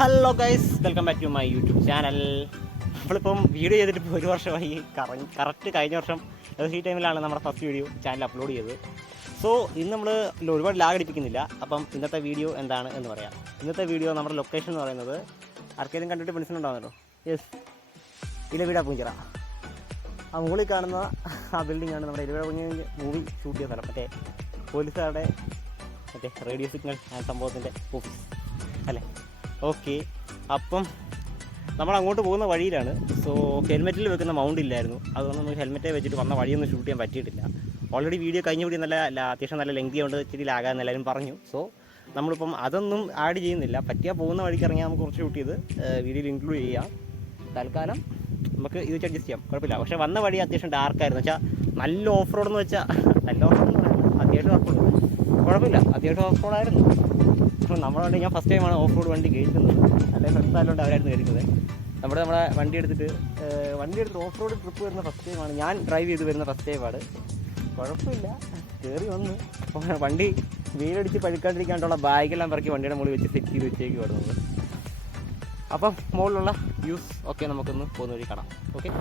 Hello guys, welcome back to my YouTube channel. നമ്മളിപ്പം video ചെയ്തിട്ട് ഇപ്പോൾ 1 വർഷമായി. കറക്റ്റ് കഴിഞ്ഞ വർഷം ഈ ടൈമിലാണ് നമ്മുടെ ഫസ്റ്റ് വീഡിയോ ചാനൽ അപ്ലോഡ് ചെയ്തത്. സോ ഇന്ന് നമ്മൾ ഒരുപാട് ലാഗ് അടിപ്പിക്കുന്നില്ല. അപ്പം ഇന്നത്തെ വീഡിയോ എന്താണ് എന്ന് പറയാം. ഇന്നത്തെ വീഡിയോ നമ്മുടെ ലൊക്കേഷൻ എന്ന് പറയുന്നത് ആർക്കെങ്കിലും കണ്ടിട്ട് മനസ്സിലുണ്ടാകുന്നല്ലോ. യെസ്, ഇലവിട പൂഞ്ചിറ. ആ മുകളിൽ കാണുന്ന ആ ബിൽഡിംഗാണ് നമ്മുടെ ഇലവിട പൂഞ്ചിറ മൂവി ഷൂട്ട് ചെയ്ത സ്ഥലം. മറ്റേ പോലീസുകാരുടെ മറ്റേ റേഡിയോ സിഗ്നൽ സംഭവത്തിൻ്റെ ഓഫീസ് അല്ലേ. ഓക്കെ, അപ്പം നമ്മൾ അങ്ങോട്ട് പോകുന്ന വഴിയിലാണ്. സോ ഹെൽമെറ്റിൽ വെക്കുന്ന മൗണ്ട് ഇല്ലായിരുന്നു. അതുകൊണ്ട് നമുക്ക് ഹെൽമെറ്റേ വെച്ചിട്ട് വന്ന വഴിയൊന്നും ഷൂട്ട് ചെയ്യാൻ പറ്റിയിട്ടില്ല. ഓൾറെഡി വീഡിയോ കഴിഞ്ഞ നല്ല അത്യാവശ്യം നല്ല ലെങ്തി കൊണ്ട് ഇച്ചിരി ലാഗാന്ന് എല്ലാവരും പറഞ്ഞു. സോ നമ്മളിപ്പം അതൊന്നും ആഡ് ചെയ്യുന്നില്ല. പറ്റിയാൽ പോകുന്ന വഴിക്ക് ഇറങ്ങിയാൽ നമുക്ക് കുറച്ച് ഷൂട്ട് ചെയ്ത് വീഡിയോയിൽ ഇൻക്ലൂഡ് ചെയ്യാം. തൽക്കാലം നമുക്ക് ഇത് വെച്ച് അഡ്ജസ്റ്റ് ചെയ്യാം, കുഴപ്പമില്ല. പക്ഷേ വന്ന വഴി അത്യാവശ്യം ഡാർക്കായിരുന്നു. വെച്ചാൽ നല്ല ഓഫ് റോഡ് എന്ന് വെച്ചാൽ നല്ല ഓഫ് റോഡ് അത്യാവശ്യം ഓഫ് റോഡ് കുഴപ്പമില്ല, അത്യാവശ്യം ഓഫ് റോഡായിരുന്നു. അപ്പോൾ നമ്മുടെ വണ്ടി ഞാൻ ഫസ്റ്റ് ടൈമാണ് ഓഫ് റോഡ് വണ്ടി കയറ്റുന്നത്. അല്ലെങ്കിൽ ഫ്രണ്ട്സ് ആയതുകൊണ്ട് അവരായിരുന്നു കയറ്റുന്നത്. നമ്മുടെ വണ്ടി എടുത്തിട്ട് ഓഫ് റോഡ് ട്രിപ്പ് വരുന്ന ഫസ്റ്റ് ടൈമാണ്. ഞാൻ ഡ്രൈവ് ചെയ്ത് വരുന്ന ഫസ്റ്റ് ടൈമാണ്. കുഴപ്പമില്ല, കയറി വന്ന് വണ്ടി വെയിലടിച്ച് പഴുക്കാണ്ടിരിക്കാണ്ടുള്ള ബാഗെല്ലാം പറക്കി വണ്ടിയുടെ മുകളിൽ വെച്ച് സെറ്റ് ചെയ്ത് വെച്ചേക്ക് വരുന്നത്. അപ്പം മുകളിലുള്ള വ്യൂസ് ഒക്കെ നമുക്കൊന്ന് പോകുന്ന വഴി കാണാം. ഓക്കെ,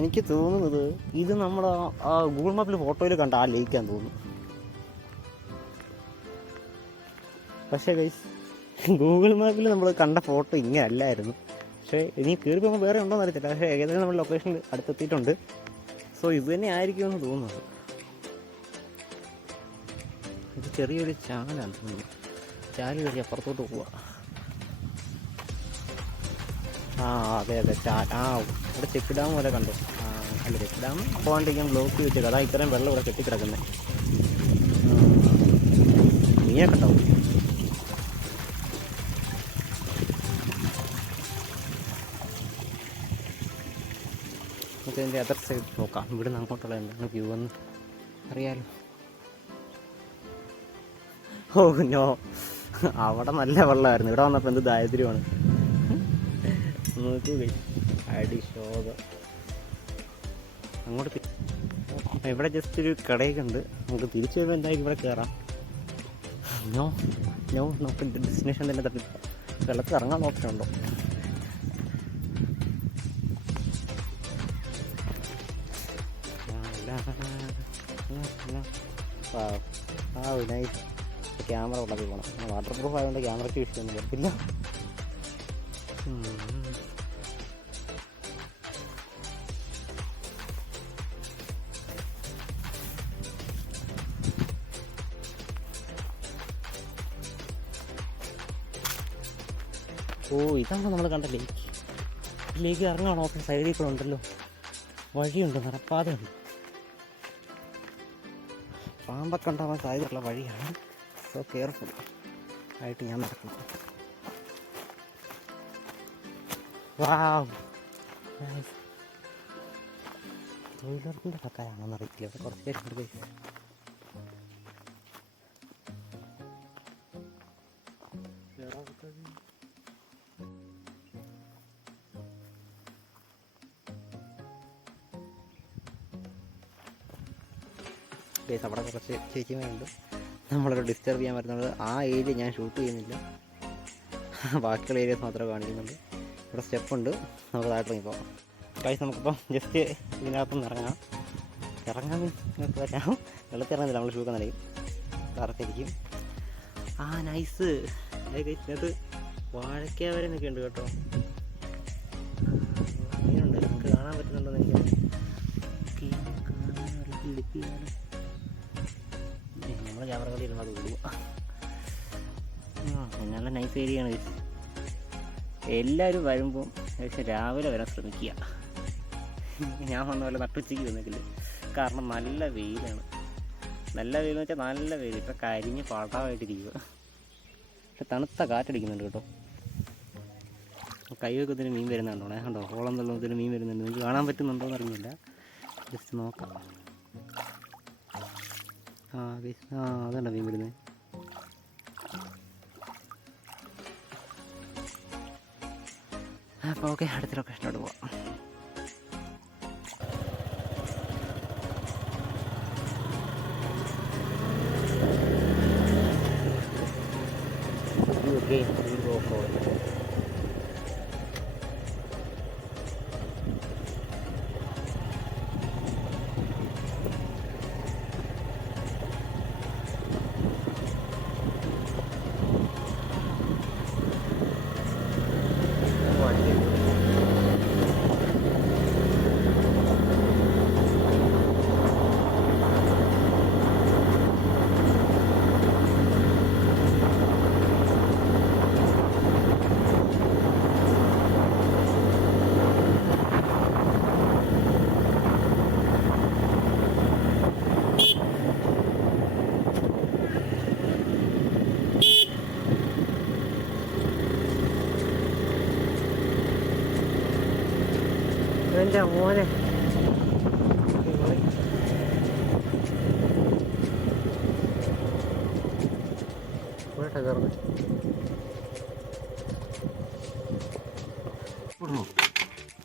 എനിക്ക് തോന്നുന്നത് ഇത് നമ്മുടെ ആ ഗൂഗിൾ മാപ്പിൽ ഫോട്ടോയിൽ കണ്ട ആ ലേക്കാന്ന് തോന്നുന്നു. പക്ഷേ ഗൈസ്, ഗൂഗിൾ മാപ്പിൽ നമ്മൾ കണ്ട ഫോട്ടോ ഇങ്ങനെ അല്ലായിരുന്നു. പക്ഷേ ഇനി കയറി പോകുമ്പോൾ വേറെ ഉണ്ടോയെന്ന് അറിയത്തില്ല. പക്ഷേ ഏകദേശം നമ്മൾ ലൊക്കേഷനിൽ അടുത്തെത്തിയിട്ടുണ്ട്. സോ ഇത് തന്നെ ആയിരിക്കുമെന്ന് തോന്നുന്നത്. ഇത് ചെറിയൊരു ചാലാണ് തോന്നുന്നു. ചാല് കയറി അപ്പുറത്തോട്ട് പോവുക. ആ അതെ ചാൽ. ഇവിടെ ചെക്ക് ഡാം പോലെ കണ്ടു. അല്ല, ചെക്ക് ഡാം പോകാണ്ടിരിക്കാൻ ബ്ലോക്ക് ചെയ്ത് വെച്ചേക്കാം. അതാ ഇത്രയും വെള്ളം ഇവിടെ കെട്ടിക്കിടക്കുന്നത്. മീനൊക്കെ ഉണ്ടാവും. നമുക്ക് അതിൻ്റെ അതർ സൈഡ് നോക്കാം. ഇവിടുന്ന് അങ്ങോട്ടുള്ള എന്താണ് വ്യൂ എന്ന് അറിയാലോ. ഓ നോ, അവിടെ നല്ല വെള്ളമായിരുന്നു. ഇവിടെ വന്നപ്പോൾ എന്ത് ദാരിദ്ര്യമാണ്. അടി ശോകം. അങ്ങോട്ട് ഇവിടെ ജസ്റ്റ് ഒരു കടയൊക്കെ ഉണ്ട്. നമുക്ക് തിരിച്ചു വരുമ്പോൾ എന്തായാലും ഇവിടെ കയറാം. നമുക്ക് ഡെസ്റ്റിനേഷൻ തന്നെ തട്ടി വെള്ളത്തിൽ ഇറങ്ങാൻ ഓപ്ഷൻ ഉണ്ടോ? നൈസ്. ക്യാമറ ഉള്ളത് പോകണം. വാട്ടർ പ്രൂഫ് ആയതുകൊണ്ട് ക്യാമറയ്ക്ക് വിഷയമൊന്നും വരത്തില്ല. ഓ, ഇതാണ് നമ്മൾ കണ്ട ലേക്ക്. ലേക്ക് ഇറങ്ങാണോ? ഓപ്പൺ സൈഡിൽ കൂടെ ഉണ്ടല്ലോ, വഴിയുണ്ട്, നടപ്പാതയുണ്ട്. പാമ്പൊക്കെ ഉണ്ടാവാൻ സാധ്യതയുള്ള വഴിയാണ്. സോ കെയർഫുൾ ആയിട്ട് ഞാൻ നടക്കുന്നു. തൊഴിലുറപ്പിൻ്റെ പക്കായാണെന്ന് അറിയില്ല. ഇവിടെ കുറച്ച് പേരുണ്ട് ഗൈസ്. ഗൈസ്, അവിടെ കുറച്ച് ചേച്ചിമാരുണ്ട്. നമ്മളൊരു ഡിസ്റ്റർബ് ചെയ്യാൻ പറ്റുന്നത്. ആ ഏരിയ ഞാൻ ഷൂട്ട് ചെയ്യുന്നില്ല, ബാക്കിയുള്ള ഏരിയസ് മാത്രമേ കാണിക്കുന്നുള്ളൂ. ഇവിടെ സ്റ്റെപ്പുണ്ട്, നമുക്ക് താഴെ ഇറങ്ങി പോകാം. ഗൈസ്, നമുക്കിപ്പം ജസ്റ്റ് ഇതിനകത്തുനിന്ന് ഇറങ്ങാൻ വരാം. വെള്ളത്തിൽ ഇറങ്ങുന്നില്ല, നമ്മൾ ഷൂക്കാൻ നൽകി കറക്റ്റായിരിക്കും. നൈസ്. ഇതിനകത്ത് വാഴക്കാവരനൊക്കെ ഉണ്ട് കേട്ടോ. അങ്ങനെയുണ്ട്, നമുക്ക് കാണാൻ പറ്റുന്നുണ്ടോ എന്ന് എനിക്ക് നമ്മുടെ ക്യാമറ കളി ഇരുന്നത് ഉള്ളൂ. നല്ല നൈസ് ഏരിയ ആണ്. എല്ലാവരും വരുമ്പം ഏകദേശം രാവിലെ വരാൻ ശ്രമിക്കുക. ഞാൻ വന്ന പോലെ നട്ടുച്ചയ്ക്ക് വന്നെങ്കിൽ, കാരണം നല്ല വെയിലാണ്. നല്ല വെയിലെന്ന് വെച്ചാൽ നല്ല വെയിൽ. ഇപ്പം കരിഞ്ഞ് പടമായിട്ടിരിക്കുക. പക്ഷെ തണുത്ത കാറ്റടിക്കുന്നുണ്ട് കേട്ടോ. കൈവെക്കത്തിന് മീൻ വരുന്നുണ്ടോ? കണ്ടോ, ഓളം തള്ളത്തിന് മീൻ വരുന്നുണ്ട്. നിങ്ങൾക്ക് കാണാൻ പറ്റുന്നുണ്ടോ എന്ന് അറിയില്ല. ജസ്റ്റ് നോക്കാം. അതുണ്ടോ മീൻ വരുന്നത്. അപ്പോൾ ഓക്കെ, അടുത്ത ലൊക്കേഷനോട് പോവാം. എൻ്റെ മോനെ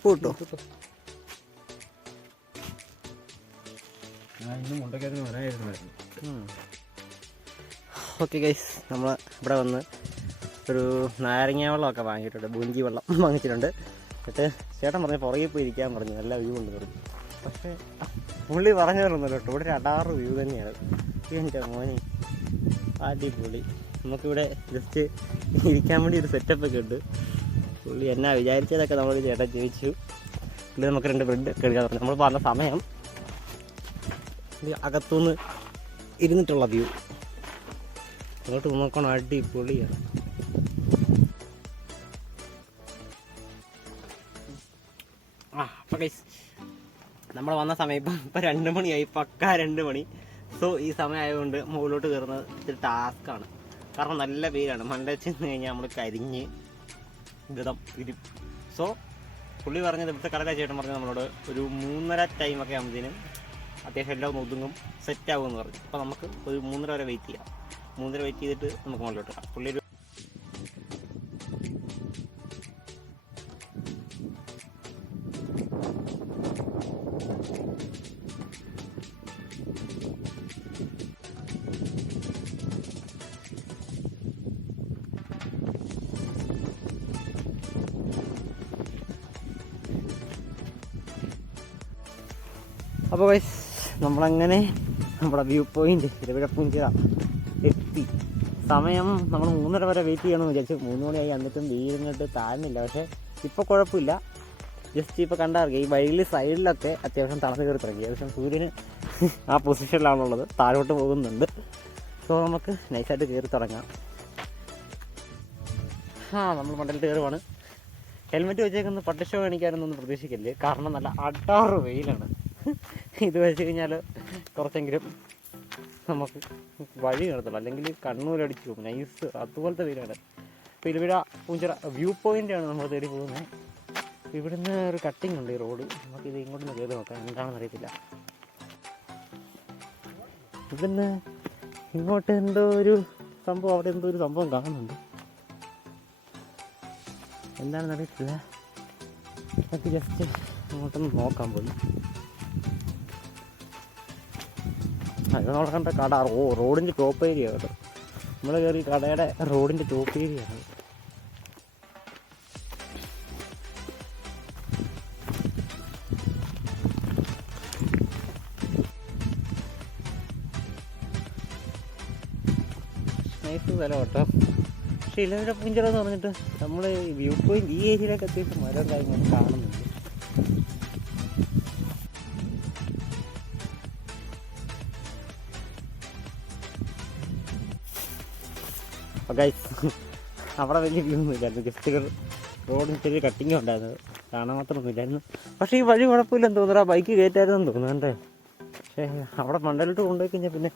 പൂട്ടോ. ഓക്കെ ഗൈസ്, നമ്മൾ ഇവിടെ വന്ന് ഒരു നാരങ്ങ വെള്ളമൊക്കെ വാങ്ങിയിട്ടുണ്ട്. ബൂഞ്ചി വെള്ളം വാങ്ങിച്ചിട്ടുണ്ട്. എന്നിട്ട് ചേട്ടൻ പറഞ്ഞ് പുറകെ പോയി ഇരിക്കാൻ പറഞ്ഞു, നല്ല വ്യൂ ഉണ്ട് പറഞ്ഞു. പക്ഷേ പുള്ളി പറഞ്ഞു തരുന്നല്ലോ കേട്ടോ, ഇവിടെ ഒരു അടാറ് വ്യൂ തന്നെയാണ്. എൻ്റെ മോനെ അടിപൊളി. നമുക്കിവിടെ ജസ്റ്റ് ഇരിക്കാൻ വേണ്ടി ഒരു സെറ്റപ്പൊക്കെ ഉണ്ട്. പുള്ളി എന്നാ വിചാരിച്ചതൊക്കെ നമ്മൾ ചേട്ടൻ ചോദിച്ചു. പുള്ളി നമുക്ക് 2 ബ്രെഡ് ഒക്കെ എടുക്കാൻ പറഞ്ഞു. നമ്മൾ പറഞ്ഞ സമയം അകത്തുനിന്ന് ഇരുന്നിട്ടുള്ള വ്യൂ അങ്ങോട്ട് നോക്കണം, അടിപൊളിയാണ്. അപ്പോൾ ഗൈസ്, നമ്മൾ വന്ന സമയം ഇപ്പം 2 മണിയായി, പക്കാ 2 മണി. സോ ഈ സമയം ആയതുകൊണ്ട് മുകളിലോട്ട് കയറുന്നത് ഇത്തിരി ടാസ്ക്കാണ്. കാരണം നല്ല വെയിലാണ്. മണ്ട ചെന്ന് കഴിഞ്ഞാൽ നമ്മൾ കരിഞ്ഞ് ഗതം ഇരും. സോ പുള്ളി പറഞ്ഞത്, ഇവിടുത്തെ കടല ചേട്ടൻ പറഞ്ഞത് നമ്മളോട് ഒരു 3:30 ടൈമൊക്കെ ആകുമ്പോഴത്തേനും അത്യാവശ്യം എല്ലാം ഒന്ന് ഒതുങ്ങും, സെറ്റാകുമെന്ന് പറഞ്ഞു. അപ്പോൾ നമുക്ക് ഒരു 3:30 വരെ വെയിറ്റ് ചെയ്യാം. 3:30 വെയിറ്റ് ചെയ്തിട്ട് നമുക്ക് മുകളിലോട്ട് കാണാം. പുള്ളി ഒരു അപ്പോൾ ഗൈസ്, നമ്മളങ്ങനെ നമ്മുടെ വ്യൂ പോയിന്റ് ഇരവിഴ പൂഞ്ചിറ എത്തി. സമയം നമ്മൾ 3:30 വരെ വെയിറ്റ് ചെയ്യണമെന്ന് വിചാരിച്ചു. 3 മണിയായി. എന്നിട്ടും വെയിലിങ്ങോട്ട് താഴ്ന്നില്ല. പക്ഷേ ഇപ്പോൾ കുഴപ്പമില്ല. ജസ്റ്റ് ഇപ്പോൾ കണ്ടാർക്കെ ഈ വഴിയിൽ സൈഡിലൊക്കെ അത്യാവശ്യം തണുത്ത് കയറി തുടങ്ങി. അത്യാവശ്യം സൂര്യന് ആ പൊസിഷനിലാണുള്ളത്, താഴോട്ട് പോകുന്നുണ്ട്. സോ നമുക്ക് നൈസായിട്ട് കയറി തുടങ്ങാം. നമ്മൾ മണ്ടലിൽ കയറുവാണ്. ഹെൽമെറ്റ് വെച്ചേക്കുന്ന പട്ടിഷോ കാണിക്കാനൊന്നും പ്രതീക്ഷിക്കല്ലേ, കാരണം നല്ല അടാറ് വെയിലാണ്. ഇത് വെച്ച് കഴിഞ്ഞാൽ കുറച്ചെങ്കിലും നമുക്ക് വഴി നടത്തുള്ളൂ, അല്ലെങ്കിൽ കണ്ണൂരടിച്ച് പോകും. നൈസ് അതുപോലത്തെ വെയിലാണ്. ഇപ്പോൾ ഇരവിഴ പൂഞ്ചിറ വ്യൂ പോയിൻ്റാണ് നമ്മൾ തേടി പോകുന്നത്. ഇവിടുന്ന് ഒരു കട്ടിങ് ഉണ്ട് ഈ റോഡ്. നമുക്കിത് ഇങ്ങോട്ടൊന്ന് കയറി നോക്കാം, എന്താണെന്ന് അറിയത്തില്ല. ഇവിടുന്ന് ഇങ്ങോട്ട് എന്തോ ഒരു സംഭവം, അവിടെ എന്തോ ഒരു സംഭവം കാണുന്നുണ്ട്. എന്താണെന്ന് അറിയത്തില്ല. നമുക്ക് ജസ്റ്റ് അങ്ങോട്ടൊന്ന് നോക്കാൻ പോയി. അത് നോക്കേണ്ട കട റോഡിൻ്റെ ടോപ്പ് ഏരിയ കേട്ടോ. നമ്മൾ കയറി കടയുടെ റോഡിൻ്റെ ടോപ്പ് ഏരിയ ആണ്. നൈസ് സ്ഥലം കേട്ടോ. പക്ഷേ ഇലവിഴ പൂഞ്ചിറ എന്ന് പറഞ്ഞിട്ട് നമ്മൾ വ്യൂ പോയിന്റ് ഈ ഏരിയയിലേക്ക് അത്യാവശ്യം മരം കാര്യങ്ങളൊക്കെ കാണുന്നുണ്ട്. ഗൈസ്, അവിടെ വലിയ വ്യൂ ഒന്നും ഇല്ലായിരുന്നു. ജസ്റ്റ് റോഡിന് ചെറിയ കട്ടിങ് ഉണ്ടായിരുന്നത്, കാണാൻ മാത്രമൊന്നുമില്ലായിരുന്നു. പക്ഷേ ഈ വഴി കുഴപ്പമില്ലെന്ന് തോന്നുന്നു, ആ ബൈക്ക് കയറ്റായിരുന്നു തോന്നുന്നുണ്ട്. പക്ഷേ അവിടെ മണ്ടലോട്ട് കൊണ്ടുപോയി കഴിഞ്ഞാൽ പിന്നെ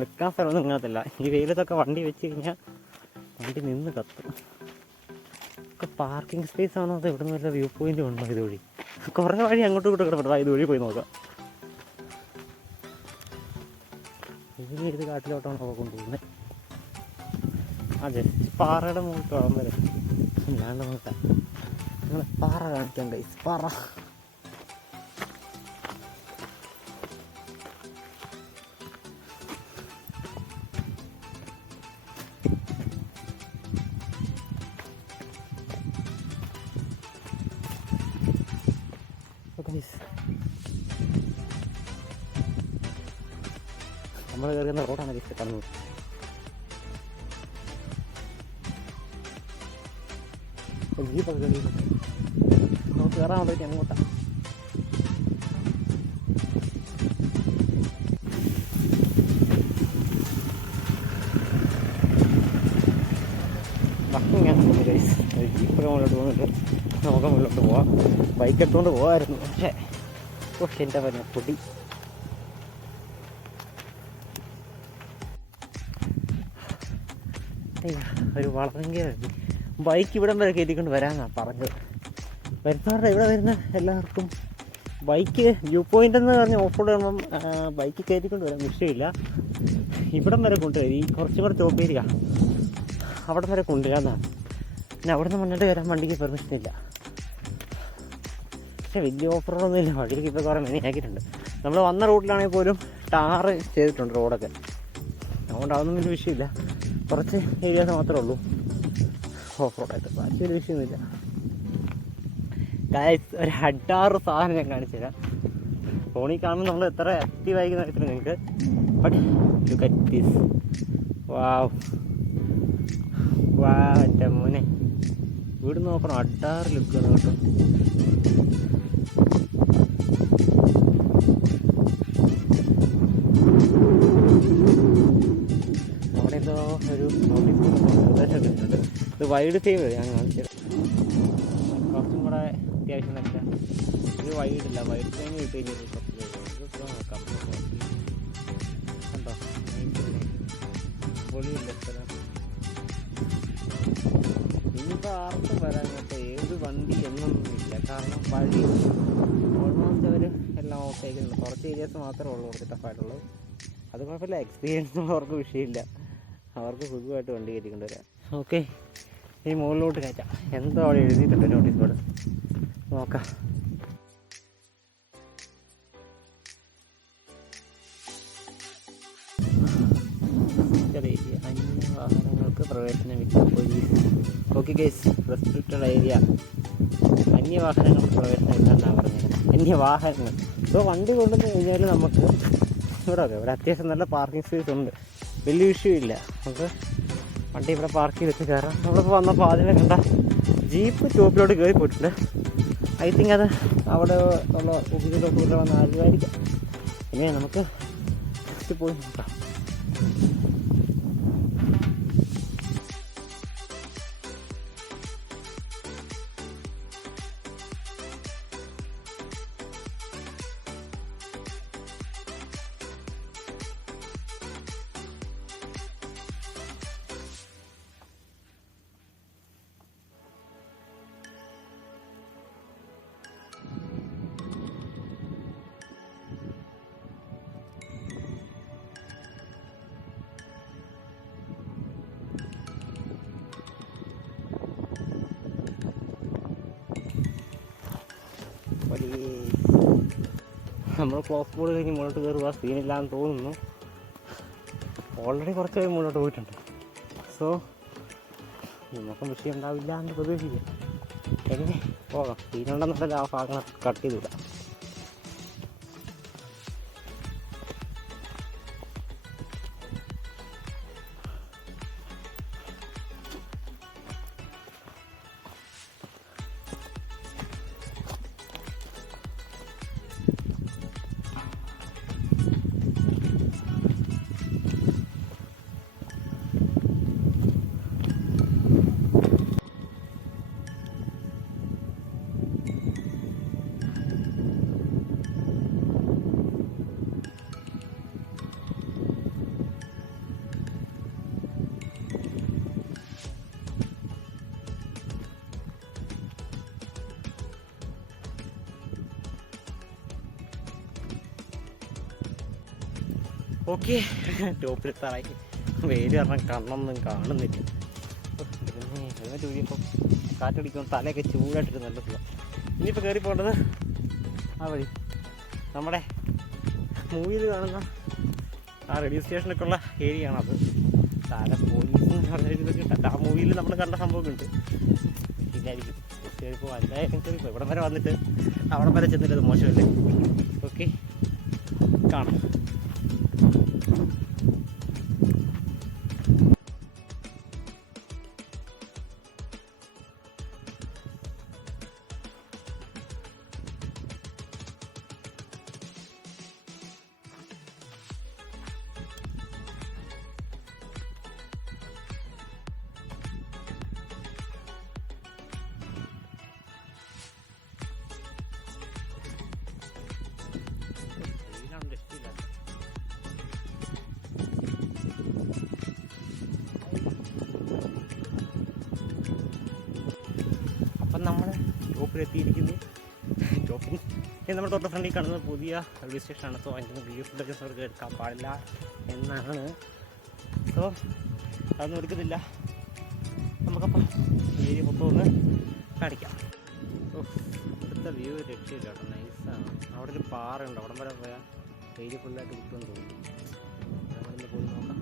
വെക്കാൻ സ്ഥലമൊന്നും കാണത്തില്ല. ഈ വെയിലത്തൊക്കെ വണ്ടി വെച്ച് കഴിഞ്ഞാൽ വണ്ടി നിന്ന് കത്തും. ഒക്കെ പാർക്കിംഗ് സ്പേസ് ആണോ അത് ഇവിടെ നിന്ന് വല്ല വ്യൂ പോയിൻ്റ് ഉണ്ടോ? ഇതുവഴി കുറേ വഴി അങ്ങോട്ടും ഇങ്ങോട്ടും കിടപ്പുണ്ട്. ഇതുവഴി പോയി നോക്കാം. ഇതിന് ഏത് കാട്ടിലോട്ടാണ് ഒക്കെ കൊണ്ടുപോകുന്നത്? ആ ജസ്റ്റ് പാറയുടെ മുകളിൽ വളം വരെ ഇല്ലാണ്ട് നോക്കാം. നിങ്ങൾ പാറ കാണിക്കാൻ ഗൈസ്, പാറ. നമ്മൾ കയറുന്ന റോഡാണ് ജസ്റ്റ് കാണുന്നത്. ജീപ്പൊക്കെ കയറി നമുക്ക് കയറാൻ വേണ്ടിയിട്ട് അങ്ങോട്ടാണ്. ബക്കിങ്ങാണ് പോകുന്നത് ഗൈസ്. ജീപ്പൊക്കെ മുകളിലോട്ട് പോകുന്നുണ്ട്. നമുക്ക് മുകളിലോട്ട് പോവാം. ബൈക്ക് എടുത്തുകൊണ്ട് പോകാമായിരുന്നു, പക്ഷേ എൻ്റെ പറഞ്ഞ പൊടി. ഒരു വളരെങ്കിൽ ബൈക്ക് ഇവിടം വരെ കയറ്റിക്കൊണ്ട് വരാമെന്നാണ് പറഞ്ഞത്. വരുന്നവരുടെ ഇവിടെ വരുന്ന എല്ലാവർക്കും ബൈക്ക് വ്യൂ പോയിൻ്റ് എന്ന് പറഞ്ഞ് ഓഫ് റോഡ് കാണുമ്പം ബൈക്ക് കയറ്റിക്കൊണ്ട് വരാൻ വിഷയമില്ല. ഇവിടം വരെ കൊണ്ടുവരും. ഈ കുറച്ചും കൂടെ സ്റ്റോപ്പ് ഏരിയ അവിടം വരെ കൊണ്ടുവരാമെന്നാണ്. പിന്നെ അവിടെ നിന്ന് മുന്നോട്ട് വരാൻ വണ്ടിക്ക് പെർമിഷൻ ഇല്ല. പക്ഷേ വലിയ ഓഫ് റോഡൊന്നും ഇല്ല. വഴിക്ക് ഇപ്പോൾ കുറേ മെനയാക്കിയിട്ടുണ്ട്. നമ്മൾ വന്ന റൂട്ടിലാണെങ്കിൽ പോലും ടാറ് ചെയ്തിട്ടുണ്ട് റോഡൊക്കെ. അതുകൊണ്ട് അതൊന്നും വലിയ വിഷയമില്ല. കുറച്ച് ഏരിയാസ് മാത്രമേ ഉള്ളൂ ഓഫ് റോഡായിട്ട്. ബാക്കി ഒരു വിഷയമൊന്നുമില്ല. ഗൈസ്, ഒരു അഡാറ് സാധനം ഞാൻ കാണിച്ചു തരാം. ഫോണിൽ കാണുമ്പോൾ നമ്മൾ എത്ര ആക്റ്റീവായിരിക്കുന്ന അറിയത്തില്ല നിങ്ങൾക്ക്. But look at this. Wow wow, എൻ്റെ മോനെ വീട് നോക്കണം. അഡാറ് ലുക്ക് ആണ് കേട്ടോ. അവിടെ എന്തോ ഒരു നോട്ടീസ് നിർദ്ദേശം കിട്ടുന്നുണ്ട്. ഇത് വൈഡ് സേവ് ഞാൻ കാണിച്ചത്. കുറച്ചും കൂടെ അത്യാവശ്യം നല്ല ഇത് വൈഡില്ല. വൈഡ് സേവ് കിട്ടി കഴിഞ്ഞാൽ കുറച്ച് നോക്കാം. കണ്ടോ പൊളിയില്ല സ്ഥലം. ഇനിയിപ്പോൾ ആർക്കും വരാൻ കേട്ടോ. ഏത് വണ്ടി എന്നൊന്നുമില്ല. കാരണം വഴി ഓൾമോസ്റ്റ് അവർ എല്ലാം ഓഫ് ആയിക്കുന്നുണ്ട്. കുറച്ച് ഏരിയാസ് മാത്രമേ ഉള്ളൂ കുറച്ച് ടഫായിട്ടുള്ളത്. അത് കുഴപ്പമില്ല. എക്സ്പീരിയൻസ് അവർക്ക് വിഷയമില്ല. അവർക്ക് സുഖമായിട്ട് വണ്ടി കയറ്റിക്കൊണ്ട് വരാം. ഓക്കെ, ഈ മുകളിലോട്ട് കയറ്റാം. എന്തോ അവിടെ എഴുതിയിട്ടുണ്ട് നോട്ടീസ് ബോർഡ്. നോക്കാം. ഏരിയ അന്യ വാഹനങ്ങൾക്ക് പ്രവേശനമില്ല. Police. Okay guys, restricted area. അന്യവാഹനങ്ങൾക്ക് പ്രവേശനമില്ല എന്നാണ് പറഞ്ഞത്. അന്യവാഹനങ്ങൾ. ഇപ്പോൾ വണ്ടി കൊണ്ടുവന്ന് കഴിഞ്ഞാൽ നമുക്ക് ഇവിടെ അത്യാവശ്യം നല്ല പാർക്കിംഗ് സ്പേസ് ഉണ്ട്. വലിയ വിഷയമില്ല. നമുക്ക് വണ്ടി ഇവിടെ പാർക്ക് ചെയ്തിട്ട് കയറാം. നമ്മളിപ്പോൾ വന്നപ്പോൾ ആദ്യമേ കണ്ട ജീപ്പ് ടോപ്പിലോട്ട് കയറി പോയിട്ടുണ്ട്. ഐ തിങ്ക് അത് അവിടെ ഉള്ള ഓഫീസിലോട്ട് കൂടെ വന്ന് ആരുമായിരിക്കാം. ഇനി നമുക്ക് ജസ്റ്റ് പോയി നോക്കാം. നമ്മൾ ക്ലോസ് ബോർഡ് കഴിഞ്ഞ് മുന്നോട്ട് കയറുക സീനില്ലാന്ന് തോന്നുന്നു. ഓൾറെഡി കുറച്ച് പേര് മുന്നോട്ട് പോയിട്ടുണ്ട്. സോ നമുക്കും വിഷയം ഉണ്ടാവില്ല എന്ന് പ്രതീക്ഷിക്കാം. എങ്ങനെ പോകാം. സീനുണ്ടെന്നുണ്ടെങ്കിൽ ആ ഭാഗങ്ങൾ കട്ട് ചെയ്തിടാം. ഓക്കെ, ടോപ്പിലെത്താറായി. വെയിൽ കാരണം കണ്ണൊന്നും കാണുന്നില്ല. ഹെൽമെറ്റ് ഊരിയപ്പോൾ കാറ്റടിക്കുമ്പോൾ തലയൊക്കെ ചൂടായിട്ടിട്ട് നല്ല സുഖം. ഇനിയിപ്പോൾ കയറി പോകേണ്ടത് ആ വഴി നമ്മുടെ മൂവിയിൽ കാണുന്ന ആ റേഡിയോ സ്റ്റേഷനൊക്കെ ഉള്ള ഏരിയ ആണത്. താഴെ പോലീസ് എന്ന് പറഞ്ഞൊരിതൊക്കെ ഉണ്ട്. ആ മൂവിയിൽ നമ്മൾ കണ്ട സംഭവമൊക്കെ ഉണ്ട്. ഇല്ലായിരിക്കും കയറിപ്പോൾ എന്തായാലും കയറിപ്പോൾ ഇവിടം വരെ വന്നിട്ട് അവിടെ വരെ ചെന്നിട്ടത് മോശമല്ലേ. ഓക്കെ, കാണാം. അപ്പം നമ്മൾ സ്റ്റോപ്പിലെത്തിയിരിക്കുന്നു. സ്റ്റോപ്പിൽ നമ്മുടെ തൊട്ട ഫ്രണ്ടിൽ കാണുന്നത് പുതിയ റെയിൽവേ സ്റ്റേഷനാണ്. സോ അതിൻ്റെ വീഡിയോ ഫുട്ടേജസ് അവർക്ക് എടുക്കാൻ പാടില്ല എന്നാണ്. സോ അതൊന്നും എടുക്കുന്നില്ല. നമുക്കപ്പം ഏരിയ മൊത്തം ഒന്ന് കാണിക്കാം. അടുത്ത വ്യൂ രക്ഷയില്ല കേട്ടോ, നൈസാണ്. അവിടെ ഒരു പാറയുണ്ട്, അവിടം വരെ പോയാൽ ഏരിയ ഫുള്ളായിട്ട് കിട്ടുമെന്ന് തോന്നുന്നു. നമ്മളിന്ന് പോയി നോക്കാം.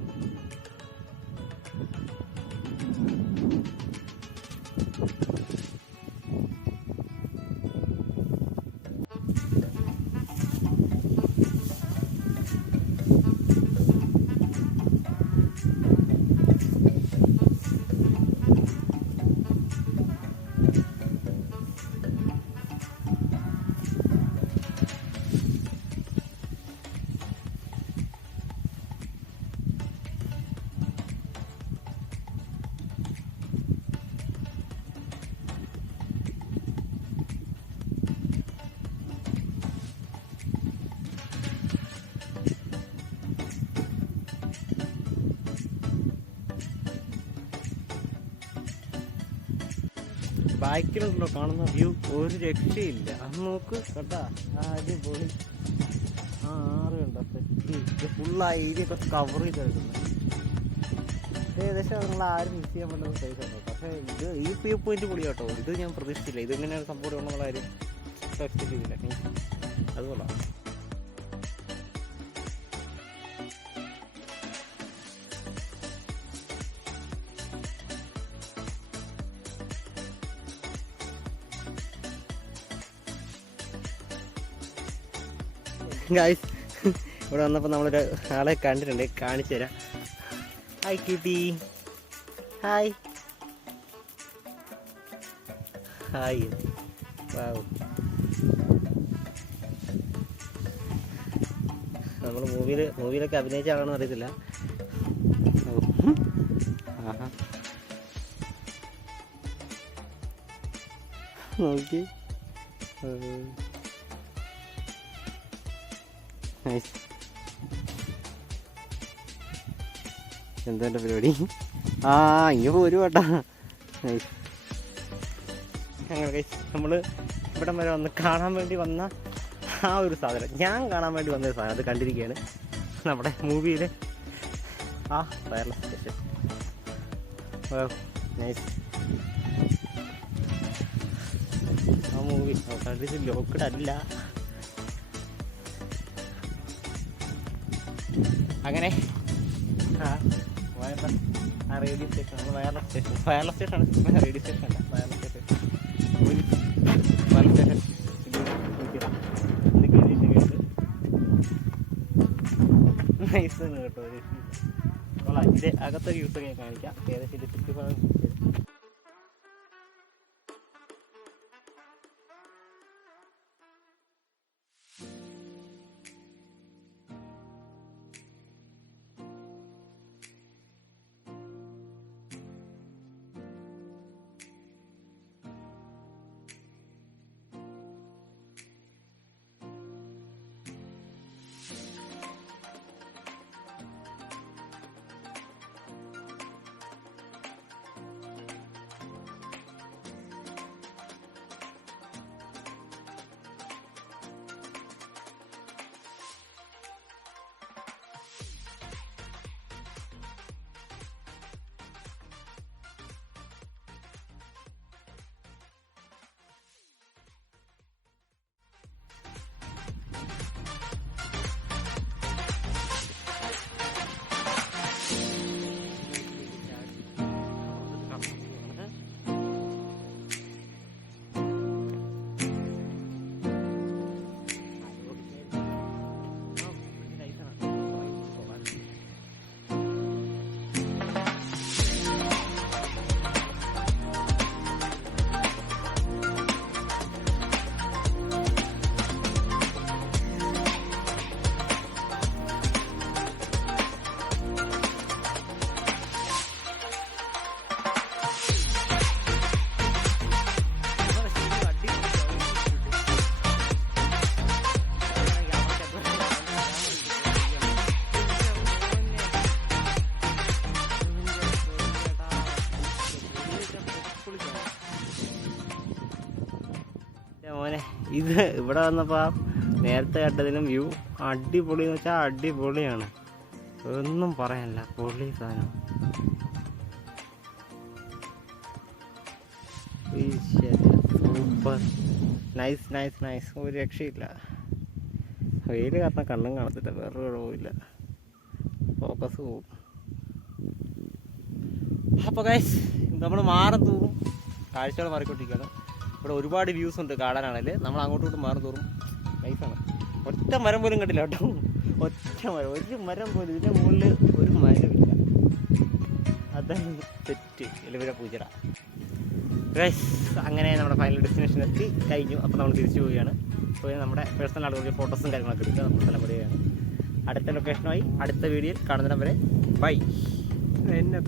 ബാക്കിലുണ്ടല്ലോ കാണുന്ന വ്യൂ, ഒരു രക്ഷയില്ല. അത് നോക്ക് കേട്ടാ, അടിപൊളി. ആ ആറ് കണ്ടോ, സെറ്റ് ഫുൾ ആ ഏരിയ ഒക്കെ കവർ ചെയ്ത് കിടക്കുന്നത്. ഏകദേശം നിങ്ങൾ ആരും മിസ് ചെയ്യാൻ പറ്റുന്ന സൈസ് ഉണ്ടോ. പക്ഷേ ഇത് ഈ വ്യൂ പോയിന്റ് പൊളി കേട്ടോ. ഇത് ഞാൻ പ്രതീക്ഷിച്ചില്ല. ഇതെങ്ങനെയാണ് സംഭവം ഉണ്ടെന്നുള്ള കാര്യം എക്സ്പെക്ട് ചെയ്തില്ല. അതുകൊള്ളാം. ഗായ്സ്, ഇവിടെ വന്നപ്പോൾ നമ്മളൊരു ആളെ കണ്ടിട്ടുണ്ട്, കാണിച്ചു തരാം. Hi cutie, hi hi. Wow, നമ്മൾ മൂവിയിലൊക്കെ അഭിനയിച്ച ആളാണെന്ന് അറിയത്തില്ല. ആഹാ, നോക്കി. എന്താ എൻ്റെ പരിപാടി? ആ ഇങ്ങനെ പോരും കേട്ടാ. അങ്ങനെ നമ്മൾ ഇവിടം വരെ വന്ന് കാണാൻ വേണ്ടി വന്ന ആ ഒരു സാധനം, ഞാൻ കാണാൻ വേണ്ടി വന്നൊരു സാധനം, അത് കണ്ടിരിക്കുകയാണ്. നമ്മുടെ മൂവിയിൽ ആ വയർലെസ് സ്റ്റേഷൻ. നൈസ്. ആ മൂവി കണ്ടിട്ട് ലോക്കഡ് അല്ല. അങ്ങനെ ആ radio station, wireless station radio station അല്ല, wireless station. Wireless station nice കേട്ടോ. കൊള്ളാം. ഇത് അകത്തൊരു യൂസ് ഞാൻ കാണിക്കാം. ഏകദേശം ഇത് 55 ഇത് ഇവിടെ വന്നപ്പോൾ നേരത്തെ കണ്ടതിനും വ്യൂ അടിപൊളി എന്ന് വെച്ചാൽ അടിപൊളിയാണ്, ഒന്നും പറയാനില്ല, പൊളി സാധനം. സൂപ്പർ, നൈസ് നൈസ് നൈസ്, ഒരു രക്ഷയില്ല. വെയിൽ കാരണം കണ്ണും കാണത്തില്ല, വേറെ കുഴപ്പമില്ല, ഫോക്കസ് പോവും. അപ്പോൾ ഗൈസ് നമ്മൾ മാറും തോറും കാഴ്ചകൾ മാറിക്കൊണ്ടിരിക്കുകയാണ്. ഇവിടെ ഒരുപാട് വ്യൂസ് ഉണ്ട് കാണാനാണെങ്കിൽ. നമ്മൾ അങ്ങോട്ടും മാറും തോറും നൈസാണ്. ഒറ്റ മരം പോലും കണ്ടില്ല കേട്ടോ, ഒറ്റ മരം, ഒരു മരം പോലും. ഇതിൻ്റെ മുകളിൽ ഒരു മരമില്ല, അതാണ് തെറ്റ്. എലവിര പൂജറ ഗൈസ്. അങ്ങനെ നമ്മുടെ ഫൈനൽ ഡെസ്റ്റിനേഷൻ എത്തി കഴിഞ്ഞു. അപ്പോൾ നമ്മൾ തിരിച്ചു പോവുകയാണ്. പോയി നമ്മുടെ പേഴ്സണൽ ആളുകളുടെ ഫോട്ടോസും കാര്യങ്ങളൊക്കെ എടുക്കുക. നമ്മൾ തലമുറയാണ്. അടുത്ത ലൊക്കേഷനുമായി അടുത്ത വീഡിയോയിൽ കാണുന്നതിന് വരെ ബൈ. എന്നെ